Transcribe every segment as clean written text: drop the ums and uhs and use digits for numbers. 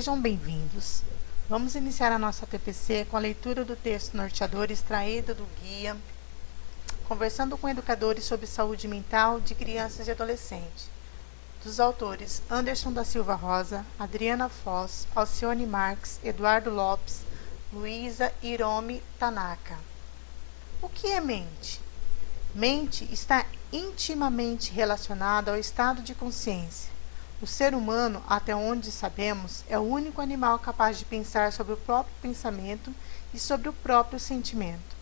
Sejam bem-vindos. Vamos iniciar a nossa TPC com a leitura do texto norteador extraído do guia Conversando com Educadores sobre Saúde Mental de Crianças e Adolescentes, dos autores Anderson da Silva Rosa, Adriana Foz, Alcione Marques, Eduardo Lopes, Luísa Hiromi Tanaka. O que é mente? Mente está intimamente relacionada ao estado de consciência. O ser humano, até onde sabemos, é o único animal capaz de pensar sobre o próprio pensamento e sobre o próprio sentimento.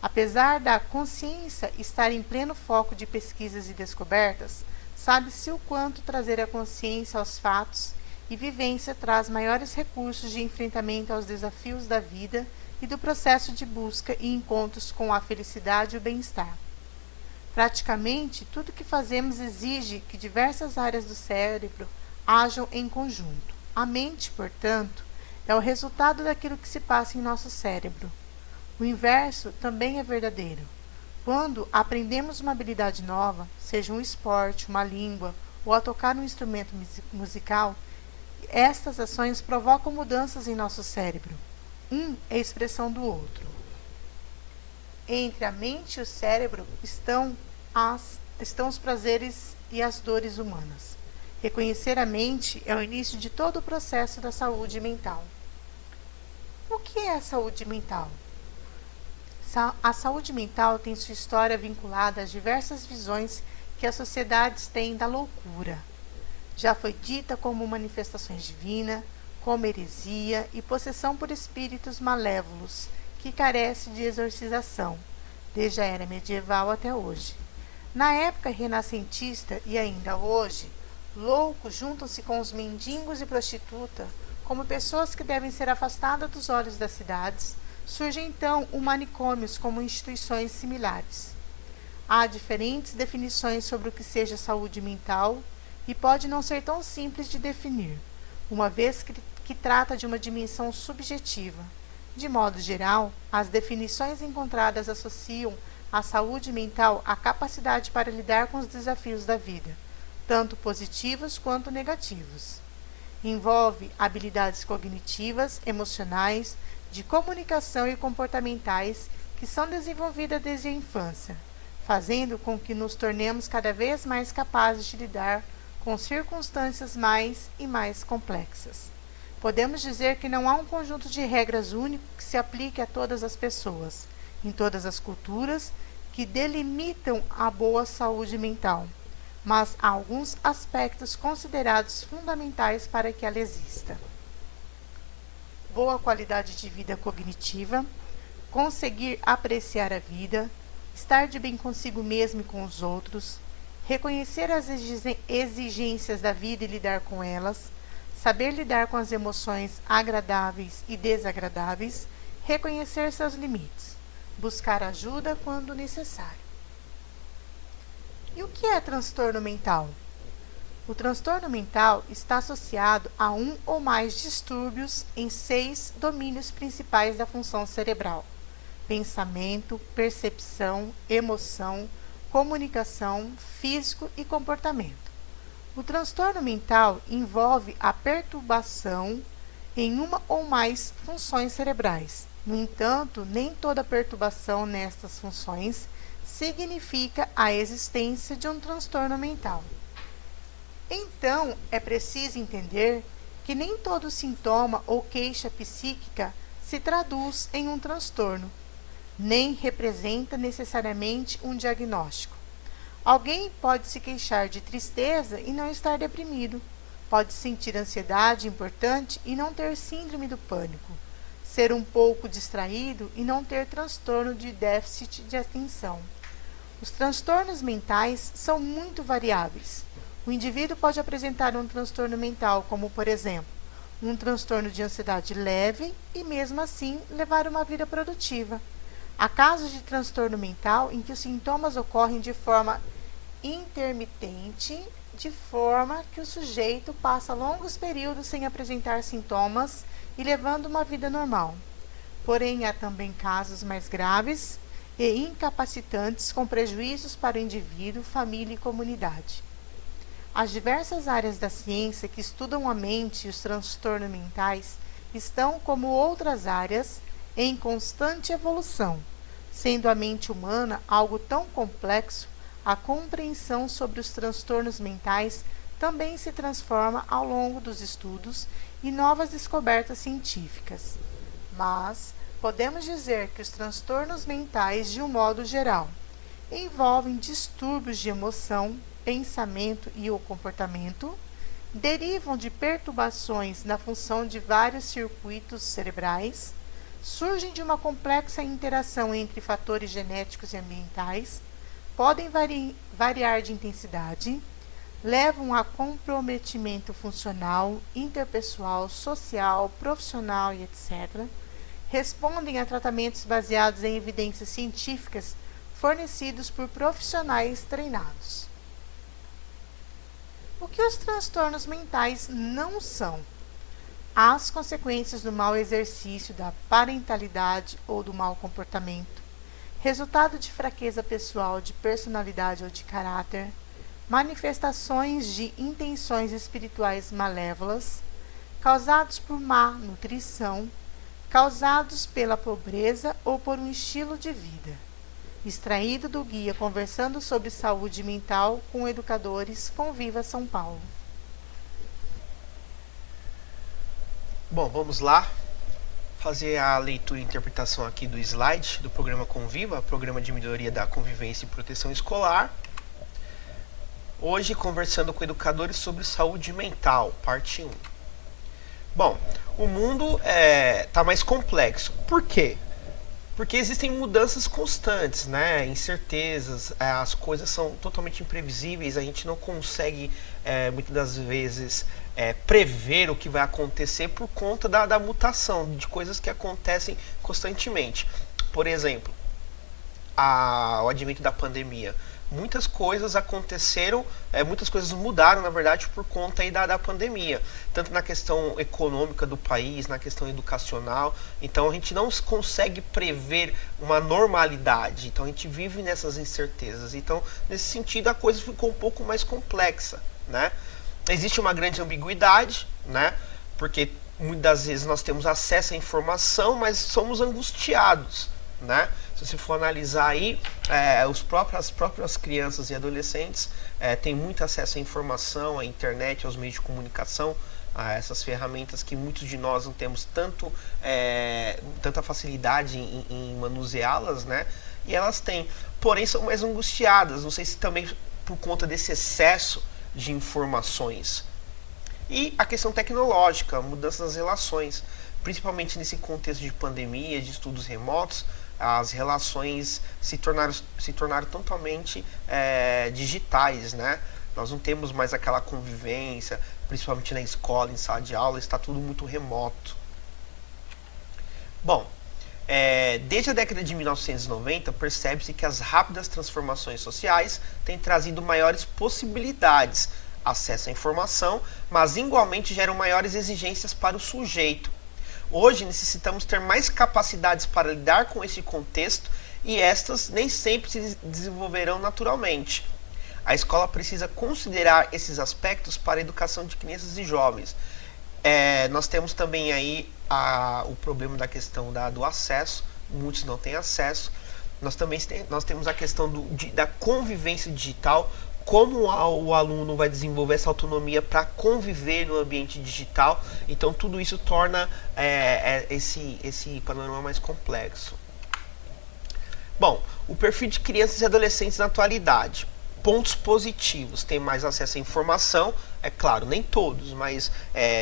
Apesar da consciência estar em pleno foco de pesquisas e descobertas, sabe-se o quanto trazer a consciência aos fatos e vivência traz maiores recursos de enfrentamento aos desafios da vida e do processo de busca e encontros com a felicidade e o bem-estar. Praticamente, tudo que fazemos exige que diversas áreas do cérebro ajam em conjunto. A mente, portanto, é o resultado daquilo que se passa em nosso cérebro. O inverso também é verdadeiro. Quando aprendemos uma habilidade nova, seja um esporte, uma língua ou a tocar um instrumento musical, estas ações provocam mudanças em nosso cérebro. Um é a expressão do outro. Entre a mente e o cérebro estão os prazeres e as dores humanas. Reconhecer a mente é o início de todo o processo da saúde mental. O que é a saúde mental? A saúde mental tem sua história vinculada às diversas visões que as sociedades têm da loucura. Já foi dita como manifestações divinas, como heresia e possessão por espíritos malévolos, que carece de exorcização, desde a era medieval até hoje. Na época renascentista e ainda hoje, loucos juntam-se com os mendigos e prostitutas como pessoas que devem ser afastadas dos olhos das cidades. Surgem então os manicômios como instituições similares. Há diferentes definições sobre o que seja saúde mental e pode não ser tão simples de definir, uma vez que trata de uma dimensão subjetiva. De modo geral, as definições encontradas associam a saúde mental à capacidade para lidar com os desafios da vida, tanto positivos quanto negativos. Envolve habilidades cognitivas, emocionais, de comunicação e comportamentais que são desenvolvidas desde a infância, fazendo com que nos tornemos cada vez mais capazes de lidar com circunstâncias mais e mais complexas. Podemos dizer que não há um conjunto de regras único que se aplique a todas as pessoas, em todas as culturas, que delimitam a boa saúde mental, mas há alguns aspectos considerados fundamentais para que ela exista. Boa qualidade de vida cognitiva, conseguir apreciar a vida, estar de bem consigo mesmo e com os outros, reconhecer as exigências da vida e lidar com elas, saber lidar com as emoções agradáveis e desagradáveis, reconhecer seus limites, buscar ajuda quando necessário. E o que é transtorno mental? O transtorno mental está associado a um ou mais distúrbios em 6 domínios principais da função cerebral: pensamento, percepção, emoção, comunicação, físico e comportamento. O transtorno mental envolve a perturbação em uma ou mais funções cerebrais. No entanto, nem toda perturbação nestas funções significa a existência de um transtorno mental. Então, é preciso entender que nem todo sintoma ou queixa psíquica se traduz em um transtorno, nem representa necessariamente um diagnóstico. Alguém pode se queixar de tristeza e não estar deprimido, pode sentir ansiedade importante e não ter síndrome do pânico, ser um pouco distraído e não ter transtorno de déficit de atenção. Os transtornos mentais são muito variáveis. O indivíduo pode apresentar um transtorno mental, como, por exemplo, um transtorno de ansiedade leve e, mesmo assim, levar uma vida produtiva. Há casos de transtorno mental em que os sintomas ocorrem de forma intermitente, de forma que o sujeito passa longos períodos sem apresentar sintomas e levando uma vida normal. Porém, há também casos mais graves e incapacitantes com prejuízos para o indivíduo, família e comunidade. As diversas áreas da ciência que estudam a mente e os transtornos mentais estão, como outras áreas, em constante evolução. Sendo a mente humana algo tão complexo, a compreensão sobre os transtornos mentais também se transforma ao longo dos estudos e novas descobertas científicas. Mas podemos dizer que os transtornos mentais, de um modo geral, envolvem distúrbios de emoção, pensamento e o comportamento, derivam de perturbações na função de vários circuitos cerebrais, surgem de uma complexa interação entre fatores genéticos e ambientais, podem variar de intensidade, levam a comprometimento funcional, interpessoal, social, profissional e etc., respondem a tratamentos baseados em evidências científicas fornecidos por profissionais treinados. O que os transtornos mentais não são? As consequências do mau exercício da parentalidade ou do mau comportamento, resultado de fraqueza pessoal, de personalidade ou de caráter, manifestações de intenções espirituais malévolas, causados por má nutrição, causados pela pobreza ou por um estilo de vida. Extraído do guia Conversando sobre Saúde Mental com Educadores Conviva São Paulo. Bom, vamos lá fazer a leitura e interpretação aqui do slide do programa Conviva, programa de melhoria da convivência e proteção escolar. Hoje conversando com educadores sobre saúde mental, parte 1. Bom, o mundo está mais complexo. Por quê? Porque existem mudanças constantes, né? Incertezas, as coisas são totalmente imprevisíveis, a gente não consegue, muitas das vezes, prever o que vai acontecer por conta da mutação, de coisas que acontecem constantemente. Por exemplo, o advento da pandemia. Muitas coisas aconteceram, muitas coisas mudaram, na verdade, por conta aí da pandemia. Tanto na questão econômica do país, na questão educacional. Então, a gente não consegue prever uma normalidade. Então, a gente vive nessas incertezas. Então, nesse sentido, a coisa ficou um pouco mais complexa, né? Existe uma grande ambiguidade, né? Porque muitas vezes nós temos acesso à informação, mas somos angustiados, né? Se você for analisar aí, as próprias crianças e adolescentes têm muito acesso à informação, à internet, aos meios de comunicação, a essas ferramentas que muitos de nós não temos tanta facilidade em manuseá-las, né? E elas têm, porém são mais angustiadas, não sei se também por conta desse excesso de informações. E a questão tecnológica, a mudança das relações, principalmente nesse contexto de pandemia, de estudos remotos, as relações se tornaram totalmente digitais, né? Nós não temos mais aquela convivência, principalmente na escola, em sala de aula, está tudo muito remoto. Bom, desde a década de 1990, percebe-se que as rápidas transformações sociais têm trazido maiores possibilidades, acesso à informação, mas igualmente geram maiores exigências para o sujeito. Hoje necessitamos ter mais capacidades para lidar com esse contexto e estas nem sempre se desenvolverão naturalmente. A escola precisa considerar esses aspectos para a educação de crianças e jovens. Nós temos também aí o problema da questão do acesso, muitos não têm acesso. Nós temos a questão da convivência digital, como o aluno vai desenvolver essa autonomia para conviver no ambiente digital. Então tudo isso torna esse panorama mais complexo. Bom, o perfil de crianças e adolescentes na atualidade. Pontos positivos: tem mais acesso à informação, é claro, nem todos, mas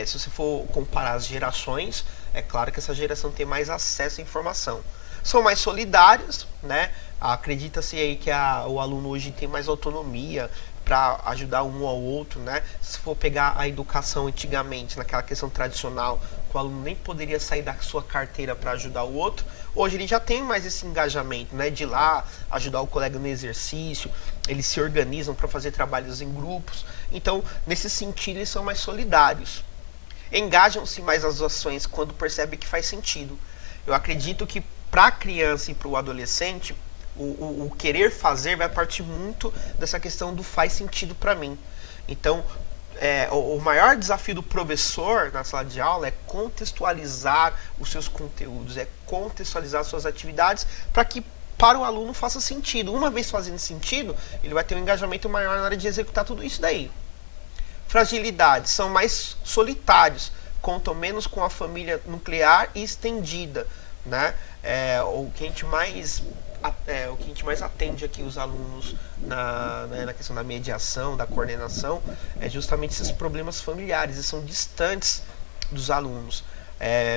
se você for comparar as gerações, é claro que essa geração tem mais acesso à informação. São mais solidários, né? Acredita-se aí que o aluno hoje tem mais autonomia para ajudar um ao outro, né? Se for pegar a educação antigamente, naquela questão tradicional, que o aluno nem poderia sair da sua carteira para ajudar o outro, hoje ele já tem mais esse engajamento, né? De ir lá ajudar o colega no exercício, eles se organizam para fazer trabalhos em grupos. Então, nesse sentido, eles são mais solidários. Engajam-se mais nas ações quando percebem que faz sentido. Eu acredito que para a criança e para o adolescente, o querer fazer vai partir muito dessa questão do faz sentido para mim. Então, o maior desafio do professor na sala de aula é contextualizar os seus conteúdos, é contextualizar as suas atividades para que para o aluno faça sentido. Uma vez fazendo sentido, ele vai ter um engajamento maior na hora de executar tudo isso daí. Fragilidades, são mais solitários, contam menos com a família nuclear e estendida, né? O que a gente mais atende aqui os alunos na questão da mediação, da coordenação, é justamente esses problemas familiares, eles são distantes dos alunos.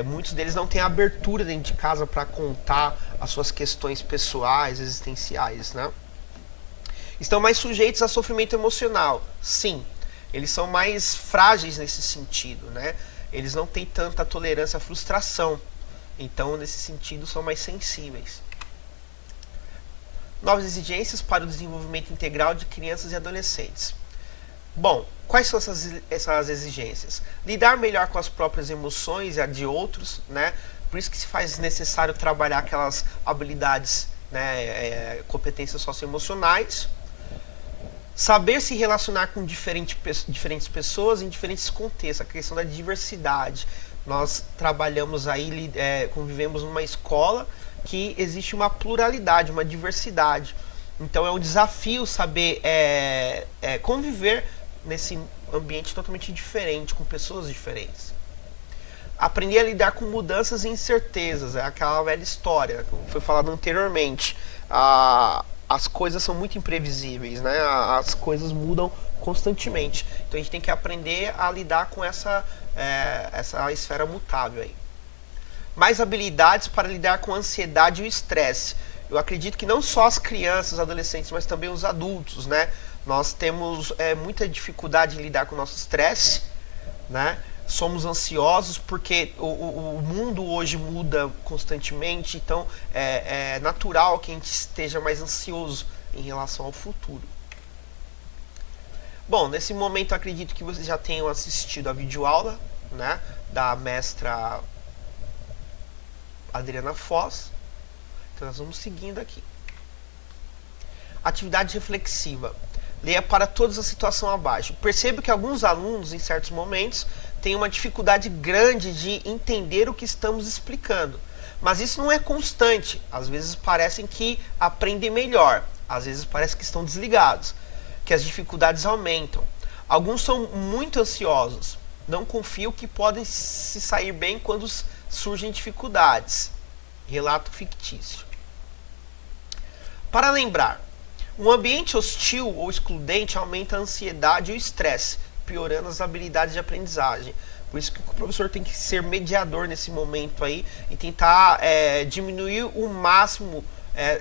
Muitos deles não têm abertura dentro de casa para contar as suas questões pessoais, existenciais, né? Estão mais sujeitos a sofrimento emocional, sim. Eles são mais frágeis nesse sentido, né? Eles não têm tanta tolerância à frustração. Então, nesse sentido, são mais sensíveis. Novas exigências para o desenvolvimento integral de crianças e adolescentes. Bom, quais são essas exigências? Lidar melhor com as próprias emoções e a de outros, né? Por isso que se faz necessário trabalhar aquelas habilidades, né, competências socioemocionais. Saber se relacionar com diferentes pessoas em diferentes contextos, a questão da diversidade. Nós trabalhamos aí, convivemos numa escola que existe uma pluralidade, uma diversidade. Então é um desafio saber conviver nesse ambiente totalmente diferente, com pessoas diferentes. Aprender a lidar com mudanças e incertezas, é aquela velha história, como foi falado anteriormente. As coisas são muito imprevisíveis, né? As coisas mudam constantemente. Então a gente tem que aprender a lidar com essa esfera mutável aí. Mais habilidades para lidar com a ansiedade e o estresse. Eu acredito que não só as crianças, adolescentes, mas também os adultos, né? Nós temos muita dificuldade em lidar com o nosso estresse, né? Somos ansiosos porque o mundo hoje muda constantemente, então é natural que a gente esteja mais ansioso em relação ao futuro. Bom, nesse momento eu acredito que vocês já tenham assistido a videoaula, né, da mestra Adriana Foz. Então nós vamos seguindo aqui. Atividade reflexiva. Leia para todos a situação abaixo. Percebo que alguns alunos, em certos momentos, têm uma dificuldade grande de entender o que estamos explicando. Mas isso não é constante. Às vezes parecem que aprendem melhor. Às vezes parece que estão desligados. Que as dificuldades aumentam. Alguns são muito ansiosos. Não confiam que podem se sair bem quando surgem dificuldades. Relato fictício. Para lembrar, um ambiente hostil ou excludente aumenta a ansiedade e o estresse, piorando as habilidades de aprendizagem. Por isso que o professor tem que ser mediador nesse momento aí e tentar diminuir o máximo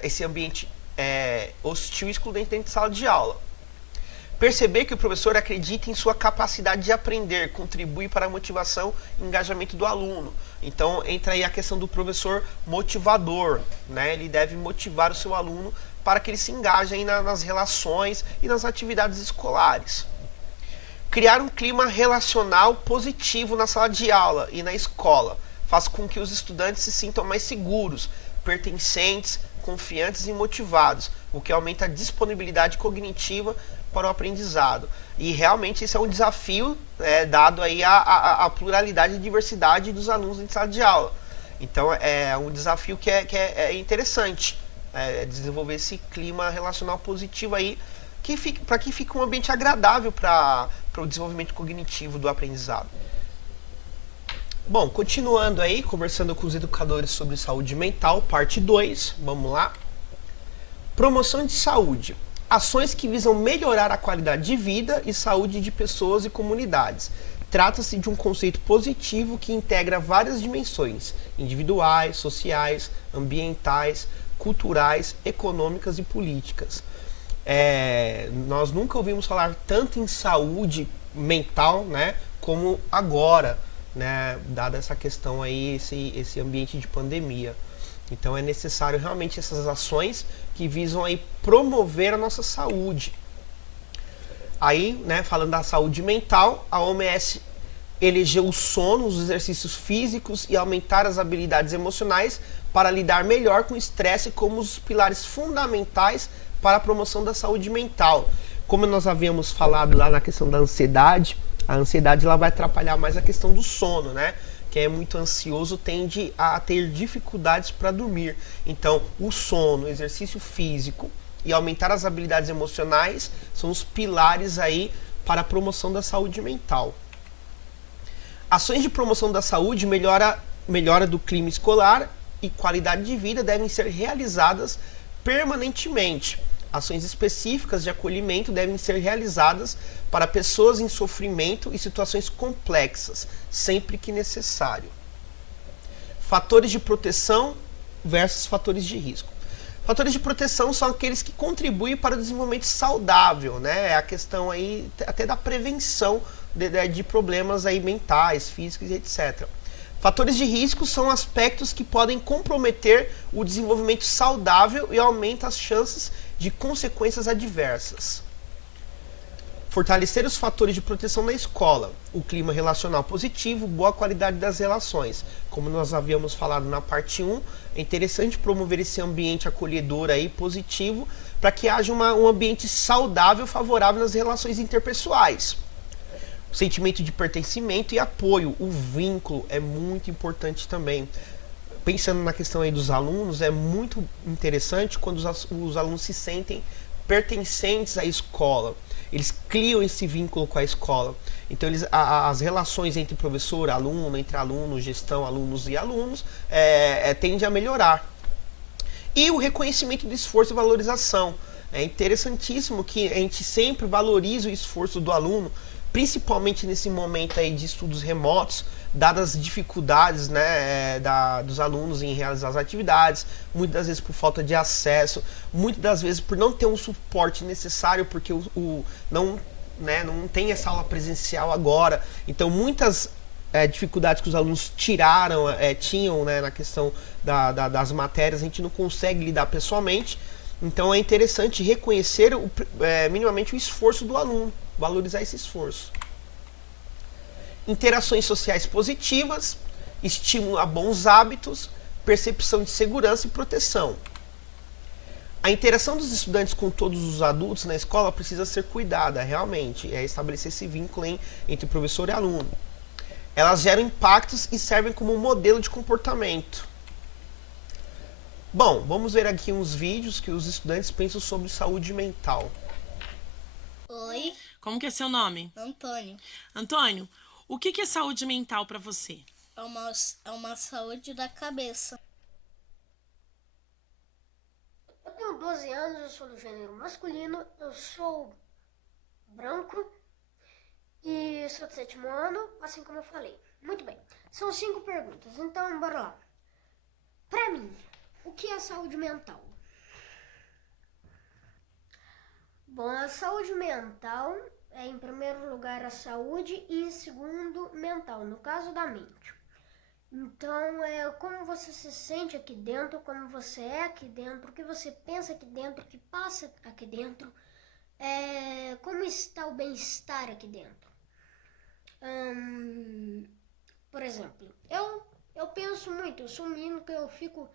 esse ambiente hostil e excludente dentro de sala de aula. Perceber que o professor acredita em sua capacidade de aprender, contribui para a motivação e engajamento do aluno. Então entra aí a questão do professor motivador, né? Ele deve motivar o seu aluno para que ele se engaje aí nas relações e nas atividades escolares. Criar um clima relacional positivo na sala de aula e na escola faz com que os estudantes se sintam mais seguros, pertencentes, confiantes e motivados, o que aumenta a disponibilidade cognitiva para o aprendizado. E realmente isso é um desafio dado aí a pluralidade e diversidade dos alunos em sala de aula. Então é um desafio que é interessante, desenvolver esse clima relacional positivo aí, para que fique um ambiente agradável para o desenvolvimento cognitivo do aprendizado. Bom, continuando aí, conversando com os educadores sobre saúde mental, parte 2, vamos lá. Promoção de saúde. Ações que visam melhorar a qualidade de vida e saúde de pessoas e comunidades. Trata-se de um conceito positivo que integra várias dimensões, individuais, sociais, ambientais, culturais, econômicas e políticas. Nós nunca ouvimos falar tanto em saúde mental, né, como agora, né, dada essa questão aí, esse ambiente de pandemia. Então é necessário realmente essas ações que visam aí promover a nossa saúde. Aí, né, falando da saúde mental, a OMS elegeu o sono, os exercícios físicos e aumentar as habilidades emocionais para lidar melhor com o estresse como os pilares fundamentais para a promoção da saúde mental. Como nós havíamos falado lá na questão da ansiedade, a ansiedade ela vai atrapalhar mais a questão do sono, né? Quem é muito ansioso tende a ter dificuldades para dormir. Então, o sono, o exercício físico e aumentar as habilidades emocionais são os pilares aí para a promoção da saúde mental. Ações de promoção da saúde, melhora do clima escolar e qualidade de vida devem ser realizadas permanentemente. Ações específicas de acolhimento devem ser realizadas para pessoas em sofrimento e situações complexas, sempre que necessário. Fatores de proteção versus fatores de risco. Fatores de proteção são aqueles que contribuem para o desenvolvimento saudável, né? É a questão aí até da prevenção de problemas aí mentais, físicos e etc. Fatores de risco são aspectos que podem comprometer o desenvolvimento saudável e aumentam as chances de consequências adversas. Fortalecer os fatores de proteção na escola, o clima relacional positivo, boa qualidade das relações. Como nós havíamos falado na parte 1, é interessante promover esse ambiente acolhedor aí, positivo, para que haja um ambiente saudável, favorável nas relações interpessoais. O sentimento de pertencimento e apoio, o vínculo é muito importante também. Pensando na questão aí dos alunos, é muito interessante quando os alunos se sentem pertencentes à escola. Eles criam esse vínculo com a escola. Então, as relações entre professor, aluno, entre alunos, gestão, alunos e alunos, tende a melhorar. E o reconhecimento do esforço e valorização. É interessantíssimo que a gente sempre valorize o esforço do aluno, principalmente nesse momento aí de estudos remotos, dadas as dificuldades, né, dos alunos em realizar as atividades, muitas das vezes por falta de acesso, muitas das vezes por não ter um suporte necessário, porque não tem essa aula presencial agora. Então, muitas dificuldades que os alunos tinham, né, na questão das matérias, a gente não consegue lidar pessoalmente. Então, é interessante reconhecer minimamente o esforço do aluno, valorizar esse esforço. Interações sociais positivas, estímulo a bons hábitos, percepção de segurança e proteção. A interação dos estudantes com todos os adultos na escola precisa ser cuidada, realmente, é estabelecer esse vínculo entre professor e aluno. Elas geram impactos e servem como um modelo de comportamento. Bom, vamos ver aqui uns vídeos que os estudantes pensam sobre saúde mental. Oi, Como que é seu nome? Antônio. Antônio, o que é saúde mental para você? É uma saúde da cabeça. Eu tenho 12 anos, eu sou do gênero masculino, eu sou branco e sou do 7º ano, assim como eu falei. Muito bem, são 5 perguntas, então bora lá. Pra mim, o que é saúde mental? Bom, a saúde mental é, em primeiro lugar, a saúde e, em segundo, mental, no caso da mente. Então, é como você se sente aqui dentro, como você é aqui dentro, o que você pensa aqui dentro, o que passa aqui dentro, como está o bem-estar aqui dentro. Por exemplo, eu penso muito, eu sou um menino que eu fico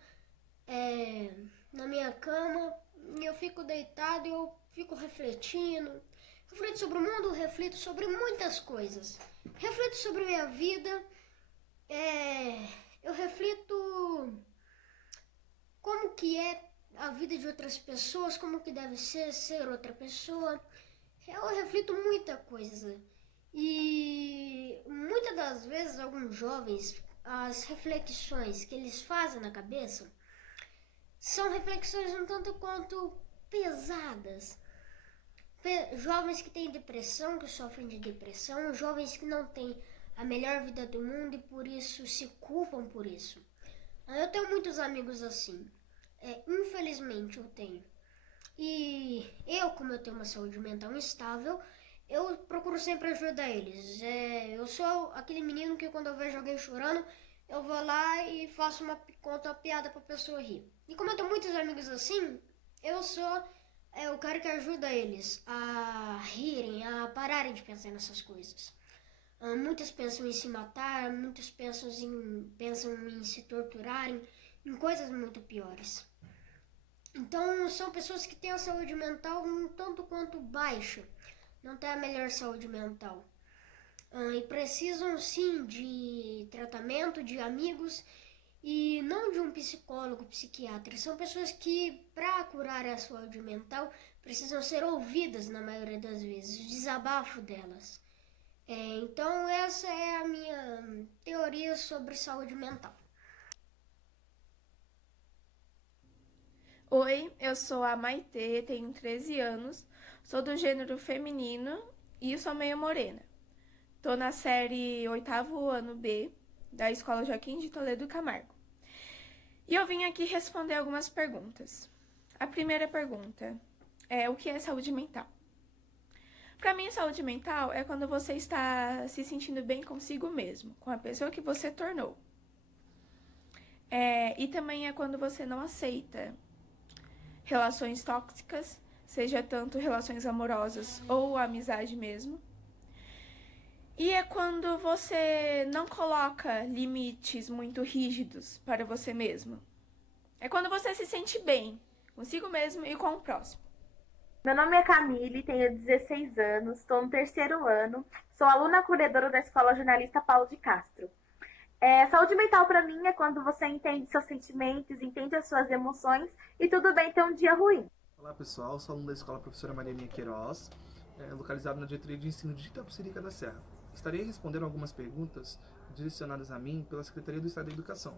na minha cama, e eu fico deitado e eu fico refletindo. Reflito sobre o mundo, reflito sobre muitas coisas. Reflito sobre minha vida. Eu reflito como que é a vida de outras pessoas, como que deve ser outra pessoa. Eu reflito muita coisa. E muitas das vezes alguns jovens, as reflexões que eles fazem na cabeça são reflexões um tanto quanto pesadas. Jovens que têm depressão, que sofrem de depressão, jovens que não têm a melhor vida do mundo e por isso se culpam por isso. Eu tenho muitos amigos assim. Infelizmente eu tenho. E como eu tenho uma saúde mental instável, eu procuro sempre ajudar eles. Eu sou aquele menino que quando eu vejo alguém chorando, eu vou lá e conto uma piada pra pessoa rir. E como eu tenho muitos amigos assim, eu sou o cara que ajuda eles a rirem, a pararem de pensar nessas coisas. Muitos pensam em se matar, muitos pensam em se torturarem, em coisas muito piores. Então, Então, são pessoas que têm a saúde mental um tanto quanto baixa, não têm a melhor saúde mental. E precisam sim de tratamento, de amigos e não de um psicólogo, psiquiatra. São pessoas que, para curar a saúde mental, precisam ser ouvidas na maioria das vezes, o desabafo delas. Então, essa é a minha teoria sobre saúde mental. Oi, eu sou a Maitê, tenho 13 anos, sou do gênero feminino e sou meio morena. Tô na série 8º ano B da Escola Joaquim de Toledo Camargo. E eu vim aqui responder algumas perguntas. A primeira pergunta é: o que é saúde mental? Para mim, saúde mental é quando você está se sentindo bem consigo mesmo, com a pessoa que você tornou. E também é quando você não aceita relações tóxicas, seja tanto relações amorosas ou amizade mesmo. E é quando você não coloca limites muito rígidos para você mesmo. É quando você se sente bem consigo mesmo e com o próximo. Meu nome é Camille, tenho 16 anos, estou no 3º ano, sou aluna acolhedora da Escola Jornalista Paulo de Castro. Saúde mental para mim é quando você entende seus sentimentos, entende as suas emoções e tudo bem ter um dia ruim. Olá pessoal, sou aluno da Escola Professora Marianinha Queiroz, localizado na Diretoria de Ensino de Itapecerica da Serra. Estarei respondendo algumas perguntas direcionadas a mim pela Secretaria do Estado da Educação.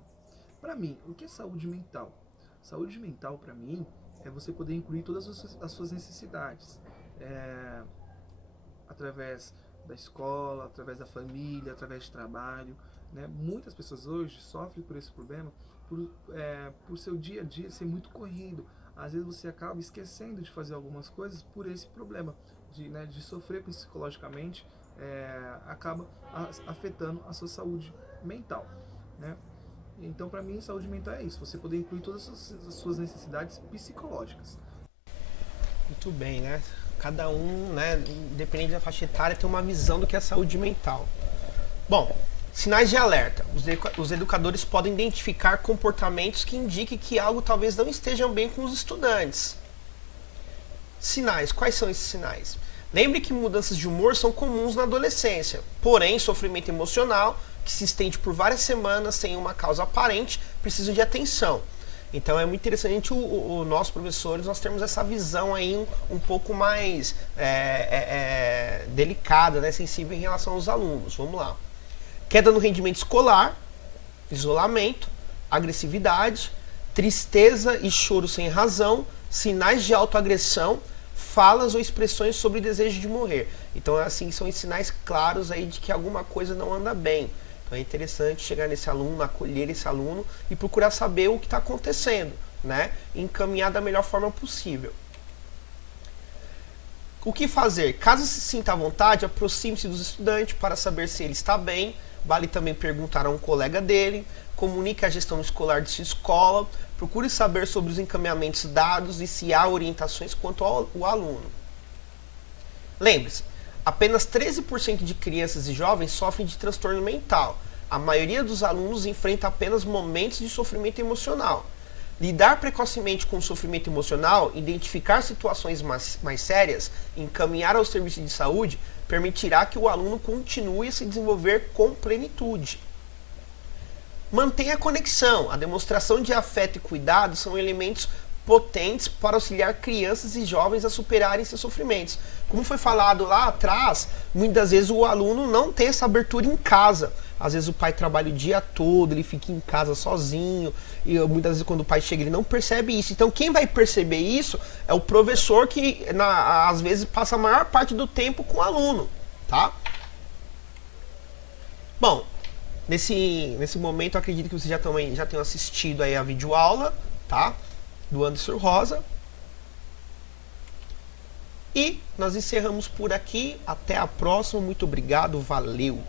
Para mim, o que é saúde mental? Saúde mental para mim é você poder incluir todas as suas necessidades, através da escola, através da família, através de trabalho. Muitas pessoas hoje sofrem por esse problema, por seu dia a dia ser muito corrido. Às vezes você acaba esquecendo de fazer algumas coisas por esse problema, de sofrer psicologicamente, acaba afetando a sua saúde mental. Então, para mim, saúde mental é isso, você poder incluir todas as suas necessidades psicológicas. Muito bem, né? Cada um, independente da faixa etária, tem uma visão do que é saúde mental. Bom, sinais de alerta. Os educadores podem identificar comportamentos que indiquem que algo talvez não esteja bem com os estudantes. Sinais. Quais são esses sinais? Lembre que mudanças de humor são comuns na adolescência, porém, sofrimento emocional, que se estende por várias semanas sem uma causa aparente, precisam de atenção. Então é muito interessante nós professores, nós termos essa visão aí um pouco mais delicada, sensível em relação aos alunos. Vamos lá. Queda no rendimento escolar, isolamento, agressividade, tristeza e choro sem razão, sinais de autoagressão, falas ou expressões sobre desejo de morrer. Então, assim, são sinais claros aí de que alguma coisa não anda bem. Então é interessante chegar nesse aluno, acolher esse aluno e procurar saber o que está acontecendo, e encaminhar da melhor forma possível. O que fazer? Caso se sinta à vontade, aproxime-se dos estudantes para saber se ele está bem. Vale também perguntar a um colega dele, comunique a gestão escolar de sua escola, procure saber sobre os encaminhamentos dados e se há orientações quanto ao aluno. Lembre-se, apenas 13% de crianças e jovens sofrem de transtorno mental. A maioria dos alunos enfrenta apenas momentos de sofrimento emocional. Lidar precocemente com o sofrimento emocional, identificar situações mais sérias, encaminhar ao serviço de saúde, permitirá que o aluno continue a se desenvolver com plenitude. Mantenha a conexão. A demonstração de afeto e cuidado são elementos potentes para auxiliar crianças e jovens a superarem seus sofrimentos. Como foi falado lá atrás, muitas vezes o aluno não tem essa abertura em casa. Às vezes o pai trabalha o dia todo, ele fica em casa sozinho, e muitas vezes quando o pai chega ele não percebe isso. Então quem vai perceber isso é o professor que às vezes passa a maior parte do tempo com o aluno, tá? Bom, nesse momento eu acredito que vocês já tenham assistido aí a videoaula, tá? Do Anderson Rosa. E nós encerramos por aqui. Até a próxima. Muito obrigado. Valeu!